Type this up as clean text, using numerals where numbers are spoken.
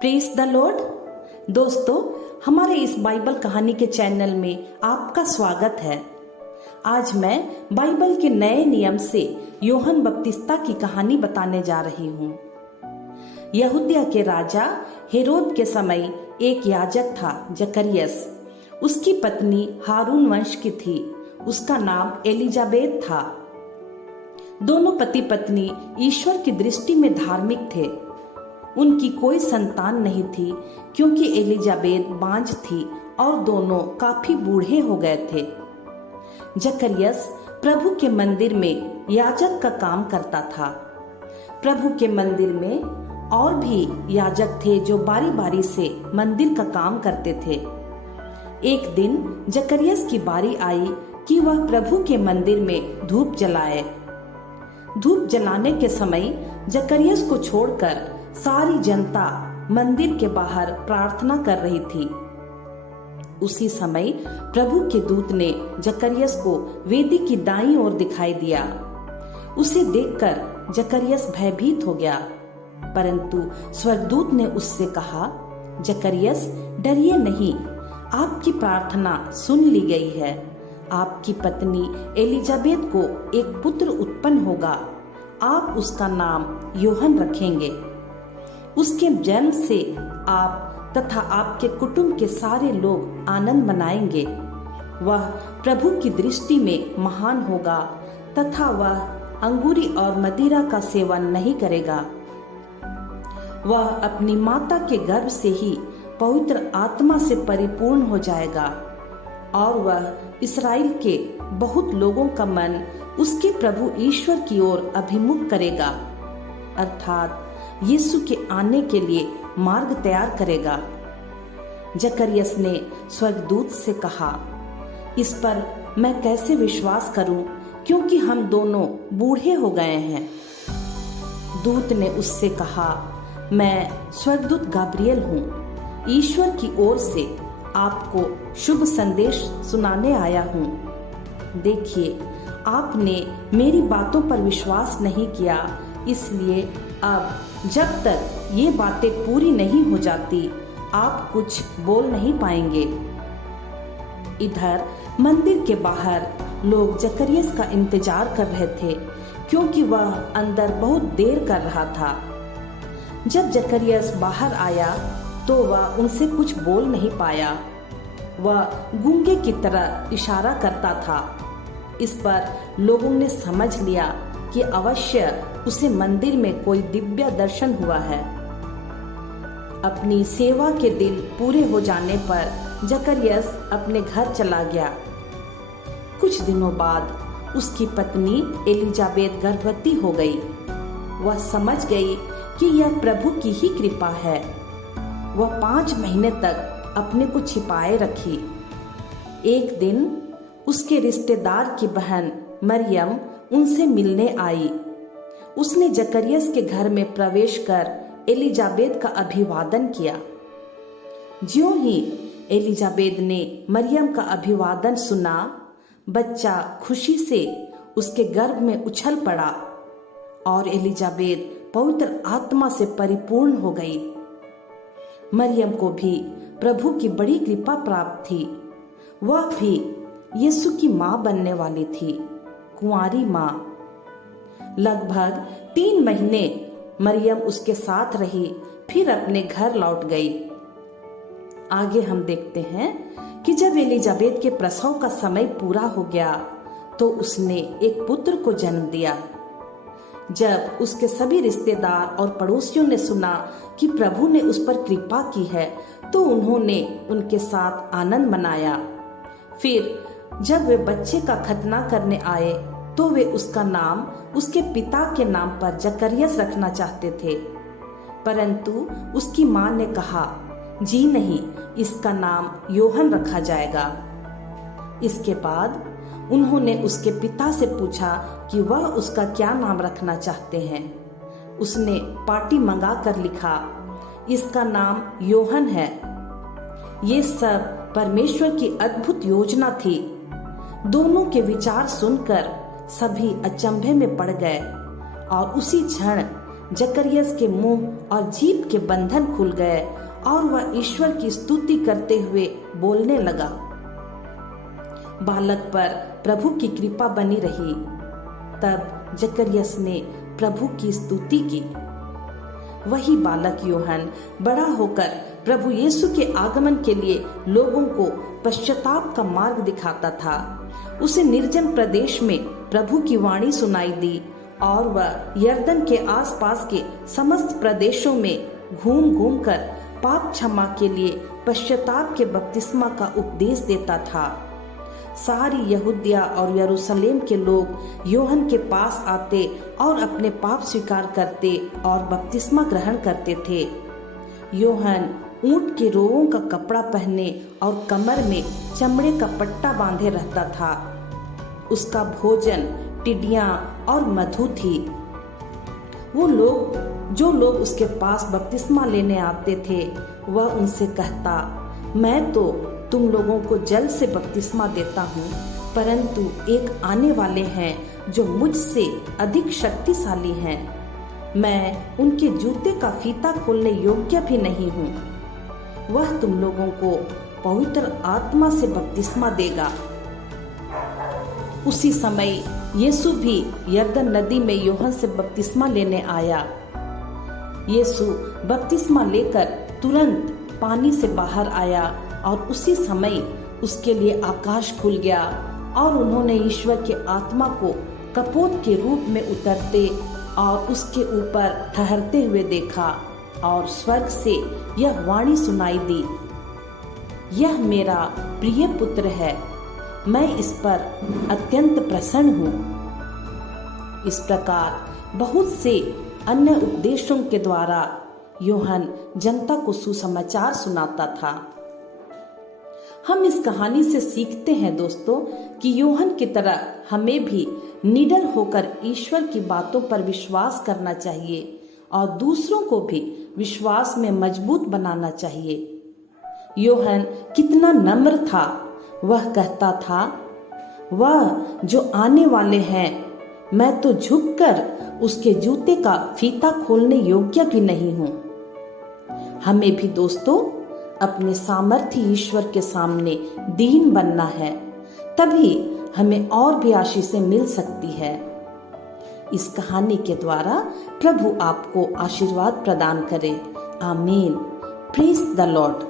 Praise the Lord. दोस्तों, हमारे इस बाइबल कहानी के चैनल में आपका स्वागत है। आज मैं बाइबल के नए नियम से यूहन्ना बपतिस्ता की कहानी बताने जा रही हूँ। यहूदिया के राजा हेरोद के समय एक याजक था जकरियस। उसकी पत्नी हारून वंश की थी। उसका नाम एलिजाबेथ था। दोनों पति पत्नी ईश्वर की दृष्टि में धार्मिक थे। उनकी कोई संतान नहीं थी क्योंकि एलिजाबेथ बांझ थी और दोनों काफी बूढ़े हो गए थे। जकरियस प्रभु के मंदिर में याजक का काम करता था। प्रभु के मंदिर में और भी याजक थे जो बारी बारी से मंदिर का काम करते थे। एक दिन जकरियस की बारी आई कि वह प्रभु के मंदिर में धूप जलाए। धूप जलाने के समय जकरियस को छोड़कर सारी जनता मंदिर के बाहर प्रार्थना कर रही थी। उसी समय प्रभु के दूत ने जकरियस को वेदी की दाईं ओर दिखाई दिया। उसे देखकर जकरियस भयभीत हो गया, परंतु स्वर्गदूत ने उससे कहा, जकरियस डरिए नहीं, आपकी प्रार्थना सुन ली गई है। आपकी पत्नी एलिजाबेथ को एक पुत्र उत्पन्न होगा। आप उसका नाम यूहन्ना रखेंगे। उसके जन्म से आप तथा आपके कुटुंब के सारे लोग आनंद मनाएंगे। वह प्रभु की दृष्टि में महान होगा तथा वह अंगूरी और मदिरा का सेवन नहीं करेगा। वह अपनी माता के गर्भ से ही पवित्र आत्मा से परिपूर्ण हो जाएगा और वह इस्राएल के बहुत लोगों का मन उसके प्रभु ईश्वर की ओर अभिमुख करेगा, अर्थात यीशु के आने के लिए मार्ग तैयार करेगा। जकरियस ने स्वर्गदूत से कहा, इस पर मैं कैसे विश्वास करूं क्योंकि हम दोनों बूढ़े हो गए हैं। दूत ने उससे कहा, मैं स्वर्गदूत गाब्रिएल हूँ, ईश्वर की ओर से आपको शुभ संदेश सुनाने आया हूँ। देखिए, आपने मेरी बातों पर विश्वास नहीं किया, इसलिए अब जब तक ये बातें पूरी नहीं हो जाती आप कुछ बोल नहीं पाएंगे। इधर मंदिर के बाहर लोग जकरियस का इंतजार कर रहे थे क्योंकि वह अंदर बहुत देर कर रहा था। जब जकरियस बाहर आया तो वह उनसे कुछ बोल नहीं पाया। वह गूंगे की तरह इशारा करता था। इस पर लोगों ने समझ लिया कि अवश्य उसे मंदिर में कोई दिव्य दर्शन हुआ है। अपनी सेवा के दिन पूरे हो जाने पर जकरियस अपने घर चला गया। कुछ दिनों बाद उसकी पत्नी एलिजाबेथ गर्भवती हो गई। वह समझ गई कि यह प्रभु की ही कृपा है। वह 5 महीने तक अपने को छिपाए रखी। एक दिन उसके रिश्तेदार की बहन मरियम उनसे मिलने आई। उसने जकरियस के घर में प्रवेश कर एलिजाबेथ का अभिवादन किया। ज्यों ही एलिजाबेथ ने मरियम का अभिवादन सुना, बच्चा खुशी से उसके गर्भ में उछल पड़ा और एलिजाबेथ पवित्र आत्मा से परिपूर्ण हो गई। मरियम को भी प्रभु की बड़ी कृपा प्राप्त थी। वह भी यीशु की मां बनने वाली थी, कुंवारी मां। लगभग 3 महीने मरियम उसके साथ रही, फिर अपने घर लौट गई। आगे हम देखते हैं कि जब एलिजाबेथ के प्रसव का समय पूरा हो गया तो उसने एक पुत्र को जन्म दिया। जब उसके सभी रिश्तेदार और पड़ोसियों ने सुना कि प्रभु ने उस पर कृपा की है तो उन्होंने उनके साथ आनंद मनाया। फिर जब वे बच्चे का खतना करने आए तो वे उसका नाम उसके पिता के नाम पर जकरियस रखना चाहते थे, परंतु उसकी मां ने कहा, जी नहीं, इसका नाम यूहन्ना रखा जाएगा। इसके बाद उन्होंने उसके पिता से पूछा कि वह उसका क्या नाम रखना चाहते हैं। उसने पाटी मंगा कर लिखा, इसका नाम यूहन्ना है। ये सब परमेश्वर की अद्भुत योजना थी। दोनों के विचार सुनकर सभी अचंभे में पड़ गए और उसी क्षण जकरियस के मुंह और जीभ के बंधन खुल गए और वह ईश्वर की स्तुति करते हुए बोलने लगा। बालक पर प्रभु की कृपा बनी रही। तब जकरियस ने प्रभु की स्तुति की। वही बालक यूहन बड़ा होकर प्रभु यीशु के आगमन के लिए लोगों को पश्चाताप का मार्ग दिखाता था। उसे निर्जन प्रदेश में प्रभु की वाणी सुनाई दी और वह यर्दन के आसपास के समस्त प्रदेशों में घूम घूम कर पाप क्षमा के लिए पश्चाताप के बपतिस्मा का उपदेश देता था। सारी यहूदिया और यरूशलेम के लोग यूहन के पास आते और अपने पाप स्वीकार करते और बपतिस्मा ग्रहण करते थे। यूहन ऊंट के रोओं का कपड़ा पहने और कमर में चमड़े का पट्टा बांधे रहता था। उसका भोजन टिड्डियां और मधु थी। जो लोग उसके पास बपतिस्मा लेने आते थे, वह उनसे कहता, मैं तो तुम लोगों को जल से बपतिस्मा देता हूँ, परंतु एक आने वाले हैं जो मुझसे अधिक शक्तिशाली हैं। मैं उनके जूते का फीता खोलने योग्य भी नहीं हूँ। वह तुम लोगों को पवित्र आत्मा से बपतिस्मा देगा। उसी समय यीशु भी यरदन नदी में यूहन से बपतिस्मा लेने आया। यीशु बपतिस्मा लेकर तुरंत पानी से बाहर आया और उसी समय उसके लिए आकाश खुल गया और उन्होंने ईश्वर के आत्मा को कपोत के रूप में उतरते और उसके ऊपर ठहरते हुए देखा और स्वर्ग से यह वाणी सुनाई दी, यह मेरा प्रिय पुत्र है, मैं इस पर अत्यंत प्रसन्न हूँ। इस प्रकार बहुत से अन्य उपदेशों के द्वारा यूहन जनता को सुसमाचार सुनाता था। हम इस कहानी से सीखते हैं दोस्तों कि यूहन की तरह हमें भी निडर होकर ईश्वर की बातों पर विश्वास करना चाहिए और दूसरों को भी विश्वास में मजबूत बनाना चाहिए। यूहन कितना नम्र था। वह कहता था, वह जो आने वाले हैं, मैं तो झुककर उसके जूते का फीता खोलने योग्य भी नहीं हूँ। हमें भी दोस्तों अपने सामर्थ्य ईश्वर के सामने दीन बनना है, तभी हमें और भी आशीषें मिल सकती है। इस कहानी के द्वारा प्रभु आपको आशीर्वाद प्रदान करे। आमीन। Praise the Lord.